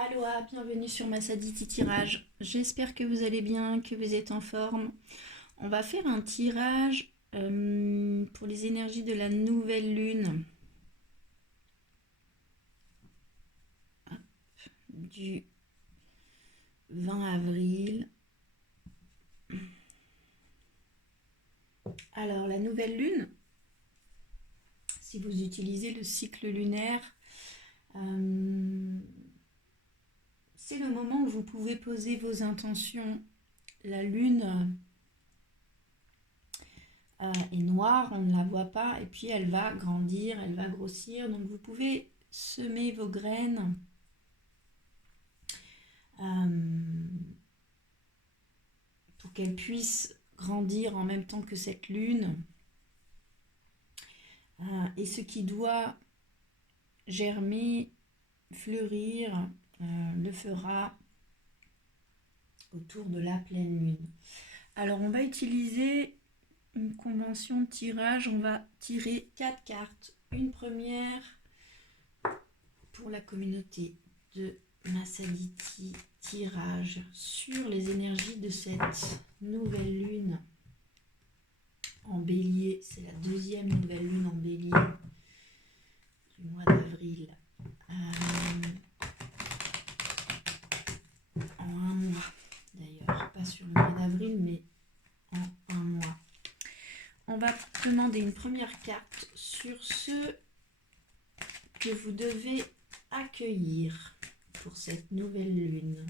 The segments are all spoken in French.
Aloha, bienvenue sur Massaditi Tirage. J'espère que vous allez bien, que vous êtes en forme. On va faire un tirage pour les énergies de la nouvelle lune du 20 avril. Alors, la nouvelle lune, si vous utilisez le cycle lunaire, c'est le moment où vous pouvez poser vos intentions. La lune est noire, on ne la voit pas, et puis elle va grandir, elle va grossir. Donc vous pouvez semer vos graines pour qu'elles puissent grandir en même temps que cette lune. Et ce qui doit germer, fleurir, le fera autour de la pleine lune. Alors on va utiliser une convention de tirage. On va tirer 4 cartes. Une première pour la communauté de Massaditi Tirage sur les énergies de cette nouvelle lune en bélier. C'est la deuxième nouvelle lune en bélier du mois d'avril. En un mois d'ailleurs, pas sur le mois d'avril mais en un mois. On va demander une première carte sur ce que vous devez accueillir pour cette nouvelle lune.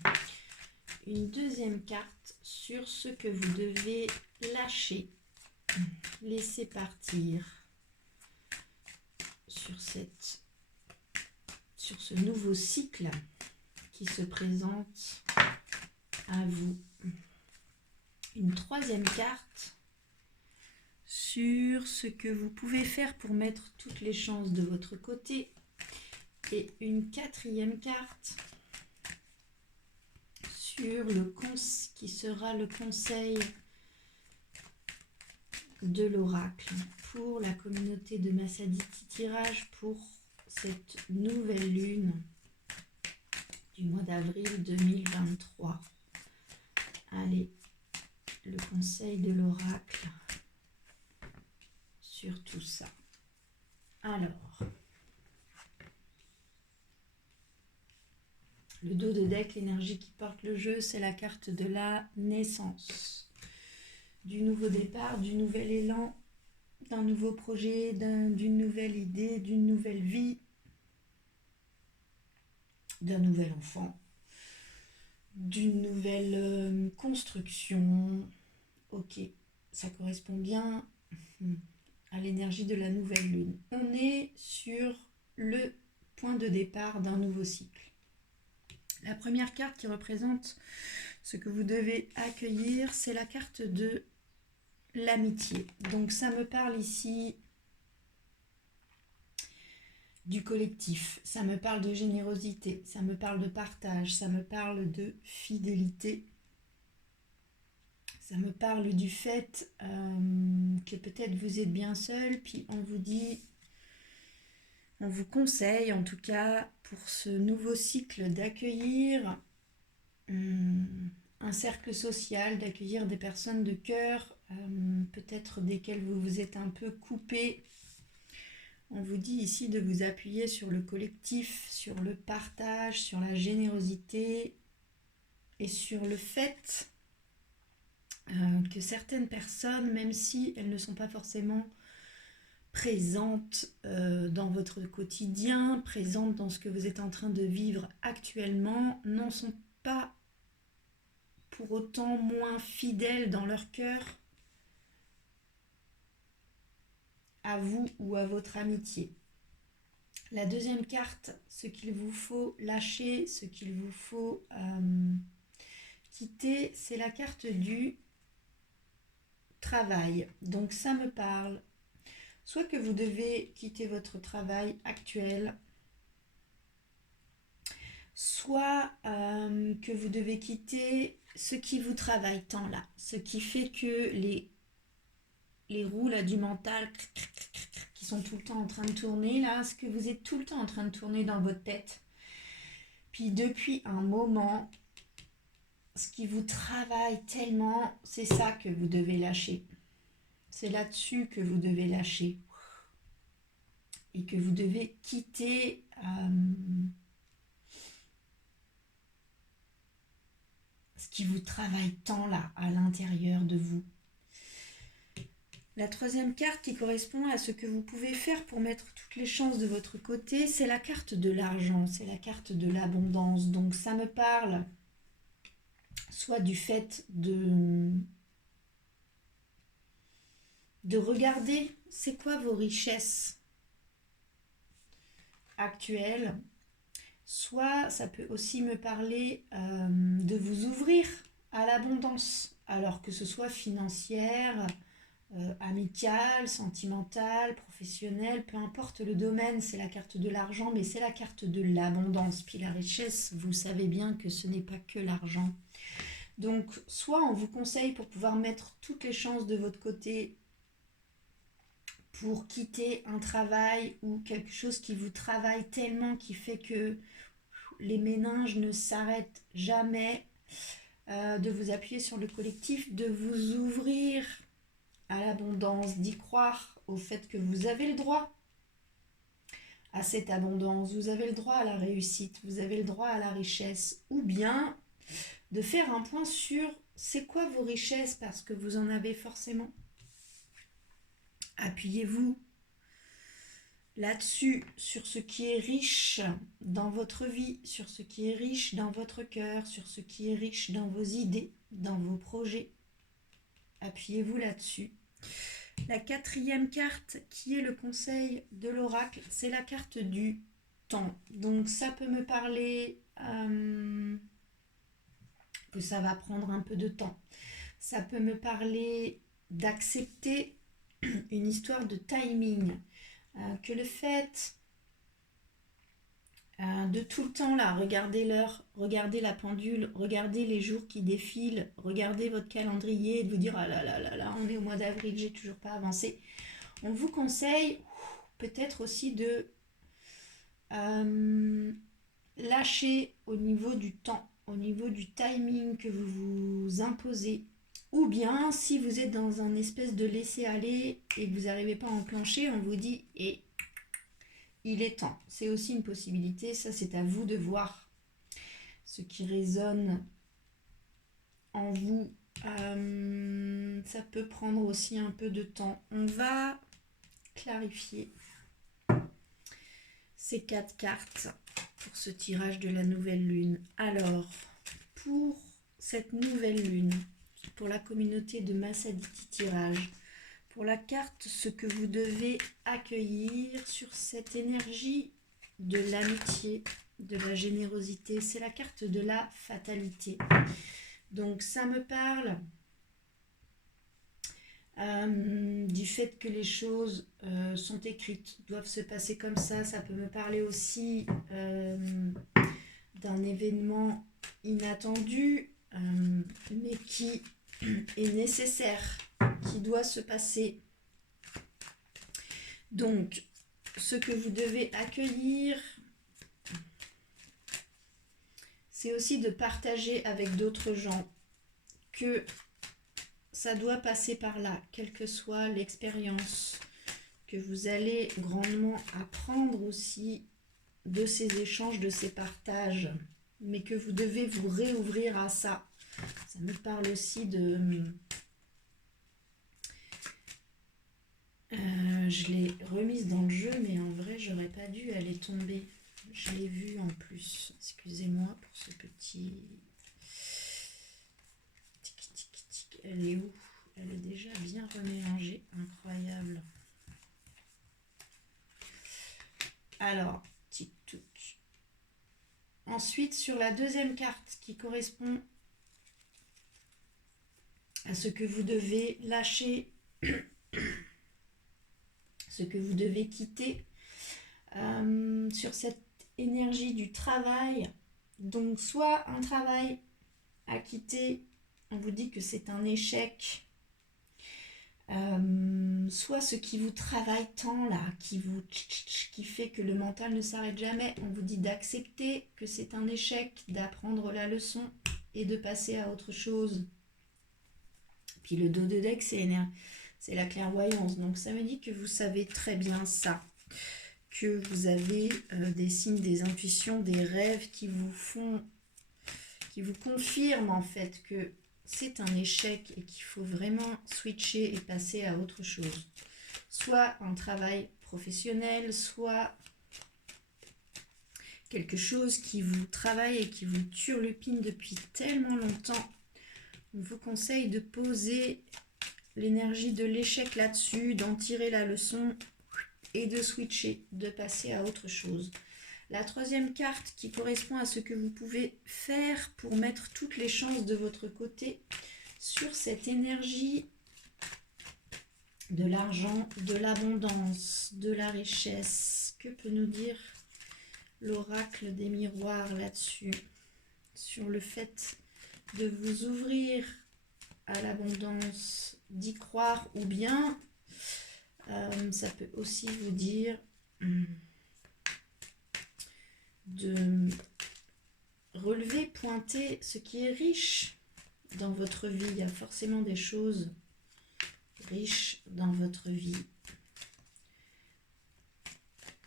Une deuxième carte sur ce que vous devez lâcher, laisser partir sur ce nouveau cycle qui se présente à vous. Une troisième carte sur ce que vous pouvez faire pour mettre toutes les chances de votre côté. Et une quatrième carte sur qui sera le conseil de l'oracle pour la communauté de Massaditi Tirage pour cette nouvelle lune du mois d'avril 2023. Allez, le conseil de l'oracle sur tout ça. Alors, le dos de deck, l'énergie qui porte le jeu, c'est la carte de la naissance, du nouveau départ, du nouvel élan, d'un nouveau projet, d'une nouvelle idée, d'une nouvelle vie, d'un nouvel enfant, d'une nouvelle construction. Ok, ça correspond bien à l'énergie de la nouvelle lune. On est sur le point de départ d'un nouveau cycle. La première carte qui représente ce que vous devez accueillir, c'est la carte de l'amitié. Donc ça me parle ici du collectif, ça me parle de générosité, ça me parle de partage, ça me parle de fidélité. Ça me parle du fait que peut-être vous êtes bien seul, puis on vous conseille en tout cas pour ce nouveau cycle d'accueillir un cercle social, d'accueillir des personnes de cœur, peut-être desquelles vous vous êtes un peu coupé. On vous dit ici de vous appuyer sur le collectif, sur le partage, sur la générosité et sur le fait que certaines personnes, même si elles ne sont pas forcément présentes dans votre quotidien, présentes dans ce que vous êtes en train de vivre actuellement, n'en sont pas pour autant moins fidèles dans leur cœur à vous ou à votre amitié. La deuxième carte, ce qu'il vous faut lâcher, ce qu'il vous faut quitter, c'est la carte du travail. Donc ça me parle soit que vous devez quitter votre travail actuel, soit que vous devez quitter ce qui vous travaille tant là, ce qui fait que les roues là, du mental qui sont tout le temps en train de tourner là, ce que vous êtes tout le temps en train de tourner dans votre tête, Puis depuis un moment, ce qui vous travaille tellement, c'est ça que vous devez lâcher. C'est là-dessus que vous devez lâcher. Et que vous devez quitter ce qui vous travaille tant là, à l'intérieur de vous. La troisième carte qui correspond à ce que vous pouvez faire pour mettre toutes les chances de votre côté, c'est la carte de l'argent, c'est la carte de l'abondance. Donc ça me parle soit du fait de regarder c'est quoi vos richesses actuelles, soit ça peut aussi me parler de vous ouvrir à l'abondance, alors que ce soit financière, amicale, sentimentale, professionnelle, peu importe le domaine, c'est la carte de l'argent, mais c'est la carte de l'abondance. Puis la richesse, vous savez bien que ce n'est pas que l'argent. Donc, soit on vous conseille pour pouvoir mettre toutes les chances de votre côté pour quitter un travail ou quelque chose qui vous travaille tellement, qui fait que les méninges ne s'arrêtent jamais, de vous appuyer sur le collectif, de vous ouvrir à l'abondance, d'y croire au fait que vous avez le droit à cette abondance, vous avez le droit à la réussite, vous avez le droit à la richesse, ou bien de faire un point sur c'est quoi vos richesses parce que vous en avez forcément. Appuyez-vous là-dessus, sur ce qui est riche dans votre vie, sur ce qui est riche dans votre cœur, sur ce qui est riche dans vos idées, dans vos projets. Appuyez-vous là-dessus. La quatrième carte, qui est le conseil de l'oracle, c'est la carte du temps. Donc ça peut me parler que ça va prendre un peu de temps. Ça peut me parler d'accepter une histoire de timing. Que le fait de tout le temps là, regarder l'heure, regarder la pendule, regarder les jours qui défilent, regarder votre calendrier et de vous dire ah là là là là, on est au mois d'avril, j'ai toujours pas avancé. On vous conseille peut-être aussi de lâcher au niveau du temps, au niveau du timing que vous vous imposez. Ou bien, si vous êtes dans un espèce de laisser-aller et que vous n'arrivez pas à enclencher, on vous dit il est temps. C'est aussi une possibilité, ça c'est à vous de voir ce qui résonne en vous. Ça peut prendre aussi un peu de temps. On va clarifier ces 4 cartes pour ce tirage de la nouvelle lune. Alors, pour cette nouvelle lune, pour la communauté de Massaditi Tirage, pour la carte, ce que vous devez accueillir sur cette énergie de l'amitié, de la générosité, c'est la carte de la fatalité. Donc ça me parle du fait que les choses sont écrites, doivent se passer comme ça. Ça peut me parler aussi d'un événement inattendu, mais qui est nécessaire, qui doit se passer. Donc, ce que vous devez accueillir, c'est aussi de partager avec d'autres gens que ça doit passer par là, quelle que soit l'expérience, que vous allez grandement apprendre aussi de ces échanges, de ces partages, mais que vous devez vous réouvrir à ça. Ça me parle aussi de... je l'ai remise dans le jeu, mais en vrai, j'aurais pas dû, elle est tombée. Je l'ai vue en plus. Excusez-moi pour ce petit... Tic, tic, tic. Elle est où? Elle est déjà bien remélangée. Incroyable. Alors, tic-touc. Ensuite, sur la deuxième carte qui correspond à ce que vous devez lâcher, ce que vous devez quitter, sur cette énergie du travail. Donc, soit un travail à quitter, on vous dit que c'est un échec, Soit ce qui vous travaille tant là, qui fait que le mental ne s'arrête jamais. On vous dit d'accepter que c'est un échec, d'apprendre la leçon et de passer à autre chose. Puis le dos de deck, c'est la clairvoyance. Donc ça me dit que vous savez très bien ça. Que vous avez des signes, des intuitions, des rêves qui vous confirment en fait que c'est un échec et qu'il faut vraiment switcher et passer à autre chose. Soit un travail professionnel, soit quelque chose qui vous travaille et qui vous turlupine depuis tellement longtemps. On vous conseille de poser l'énergie de l'échec là-dessus, d'en tirer la leçon et de switcher, de passer à autre chose. La troisième carte qui correspond à ce que vous pouvez faire pour mettre toutes les chances de votre côté sur cette énergie de l'argent, de l'abondance, de la richesse. Que peut nous dire l'oracle des miroirs là-dessus? Sur le fait de vous ouvrir à l'abondance, d'y croire, ou bien ça peut aussi vous dire de relever, pointer ce qui est riche dans votre vie. Il y a forcément des choses riches dans votre vie.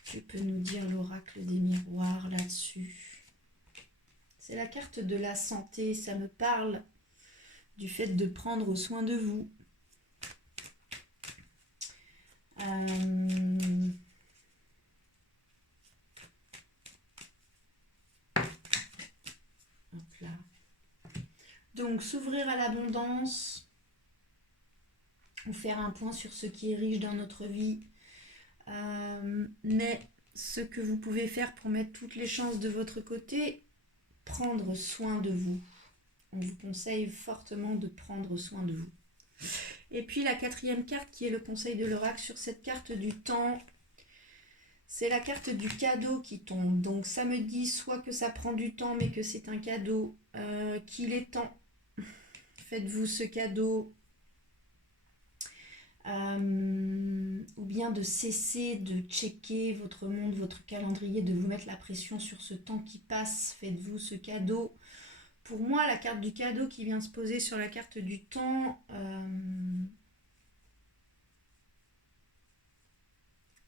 Que peut nous dire l'oracle des miroirs là-dessus? C'est la carte de la santé. Ça me parle du fait de prendre soin de vous. Hop là. Donc, s'ouvrir à l'abondance, ou faire un point sur ce qui est riche dans notre vie, mais ce que vous pouvez faire pour mettre toutes les chances de votre côté, prendre soin de vous. On vous conseille fortement de prendre soin de vous. Et puis la quatrième carte qui est le conseil de l'oracle sur cette carte du temps, c'est la carte du cadeau qui tombe. Donc ça me dit soit que ça prend du temps mais que c'est un cadeau, qu'il est temps. Faites-vous ce cadeau. Ou bien de cesser de checker votre monde, votre calendrier, de vous mettre la pression sur ce temps qui passe. Faites-vous ce cadeau. Pour moi, la carte du cadeau qui vient se poser sur la carte du temps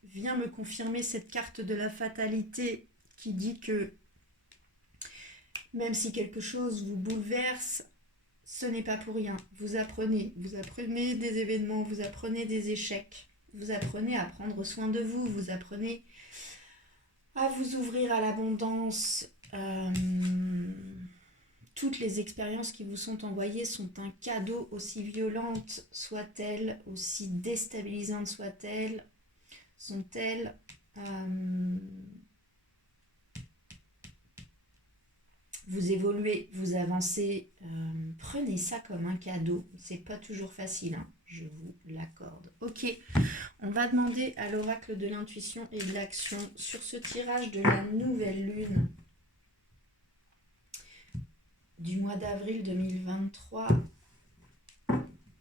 vient me confirmer cette carte de la fatalité qui dit que même si quelque chose vous bouleverse, ce n'est pas pour rien. Vous apprenez des événements, vous apprenez des échecs, vous apprenez à prendre soin de vous, vous apprenez à vous ouvrir à l'abondance. Toutes les expériences qui vous sont envoyées sont un cadeau, aussi violentes soient-elles, aussi déstabilisantes soient-elles, sont-elles. Vous évoluez, vous avancez, prenez ça comme un cadeau. C'est pas toujours facile, hein, je vous l'accorde. Ok, on va demander à l'oracle de l'intuition et de l'action sur ce tirage de la nouvelle lune du mois d'avril 2023.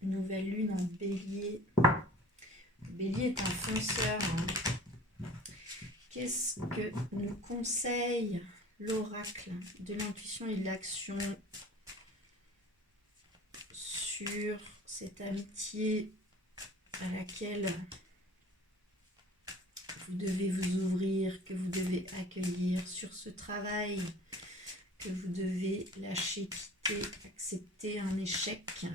Nouvelle lune en bélier. Bélier est un fonceur. Hein. Qu'est-ce que nous conseille l'oracle de l'intuition et de l'action sur cette amitié à laquelle vous devez vous ouvrir, que vous devez accueillir, sur ce travail que vous devez lâcher, quitter, accepter un échec,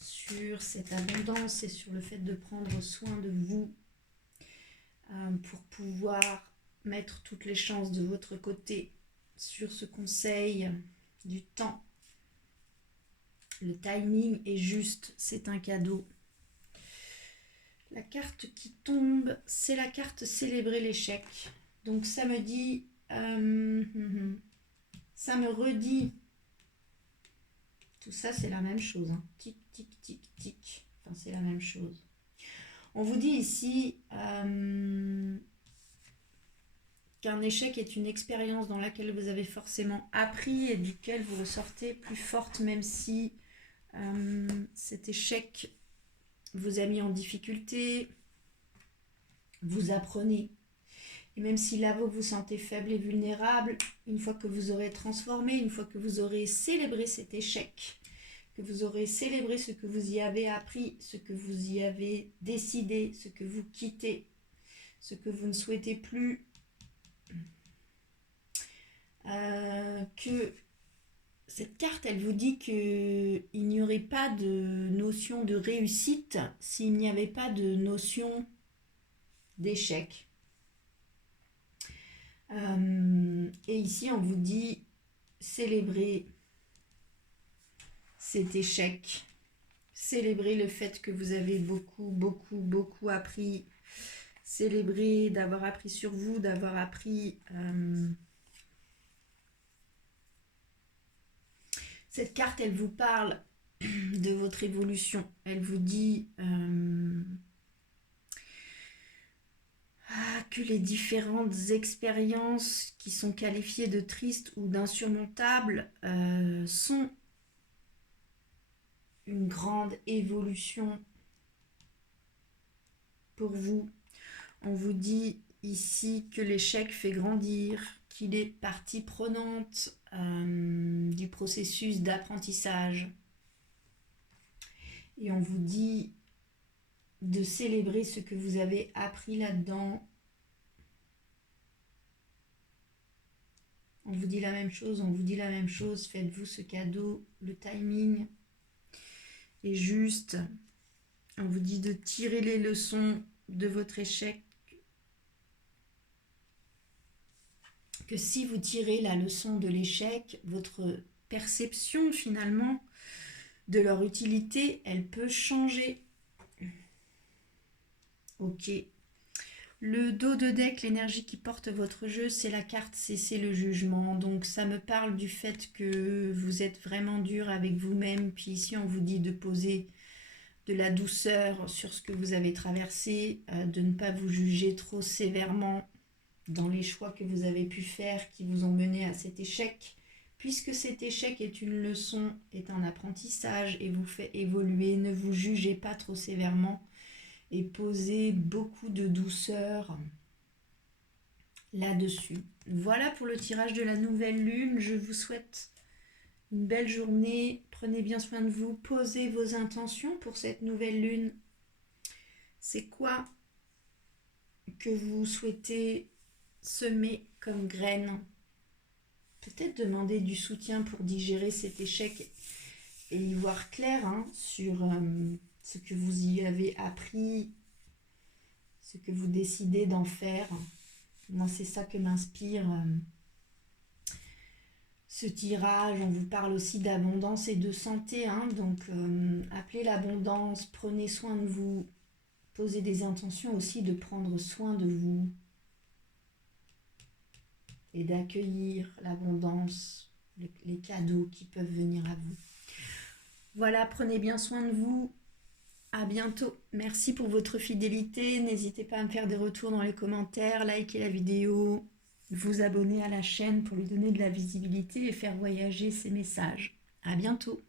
sur cette abondance et sur le fait de prendre soin de vous pour pouvoir mettre toutes les chances de votre côté, sur ce conseil du temps. Le timing est juste, c'est un cadeau. La carte qui tombe, c'est la carte célébrer l'échec. Donc ça me dit, ça me redit, tout ça c'est la même chose, hein. Tic, tic, tic, tic, enfin c'est la même chose. On vous dit ici qu'un échec est une expérience dans laquelle vous avez forcément appris et duquel vous ressortez plus forte, même si cet échec vous a mis en difficulté, vous apprenez. Et même si là, vous vous sentez faible et vulnérable, une fois que vous aurez transformé, une fois que vous aurez célébré cet échec, que vous aurez célébré ce que vous y avez appris, ce que vous y avez décidé, ce que vous quittez, ce que vous ne souhaitez plus, que cette carte, elle vous dit qu'il n'y aurait pas de notion de réussite s'il n'y avait pas de notion d'échec. Et ici, on vous dit célébrer cet échec, célébrer le fait que vous avez beaucoup appris, célébrer d'avoir appris sur vous, d'avoir appris... Cette carte, elle vous parle de votre évolution. Elle vous dit que les différentes expériences qui sont qualifiées de tristes ou d'insurmontables sont une grande évolution pour vous. On vous dit ici que l'échec fait grandir, qu'il est partie prenante du processus d'apprentissage. Et on vous dit de célébrer ce que vous avez appris là-dedans. On vous dit la même chose, faites-vous ce cadeau, le timing est juste. On vous dit de tirer les leçons de votre échec. Que si vous tirez la leçon de l'échec, votre perception finalement de leur utilité, elle peut changer. Ok. Le dos de deck, l'énergie qui porte votre jeu, c'est la carte cesser le jugement. Donc ça me parle du fait que vous êtes vraiment dur avec vous-même. Puis ici, on vous dit de poser de la douceur sur ce que vous avez traversé, de ne pas vous juger trop sévèrement dans les choix que vous avez pu faire qui vous ont mené à cet échec, puisque cet échec est une leçon, est un apprentissage et vous fait évoluer. Ne vous jugez pas trop sévèrement et posez beaucoup de douceur là-dessus. Voilà pour le tirage de la nouvelle lune. Je vous souhaite une belle journée. Prenez bien soin de vous. Posez vos intentions pour cette nouvelle lune. C'est quoi que vous souhaitez semer comme graines? Peut-être demander du soutien pour digérer cet échec et y voir clair sur ce que vous y avez appris, ce que vous décidez d'en faire. Moi, c'est ça que m'inspire ce tirage. On vous parle aussi d'abondance et de santé, donc appelez l'abondance, prenez soin de vous, posez des intentions aussi de prendre soin de vous et d'accueillir l'abondance, les cadeaux qui peuvent venir à vous. Voilà, prenez bien soin de vous. À bientôt. Merci pour votre fidélité. N'hésitez pas à me faire des retours dans les commentaires, liker la vidéo, vous abonner à la chaîne pour lui donner de la visibilité et faire voyager ces messages. À bientôt.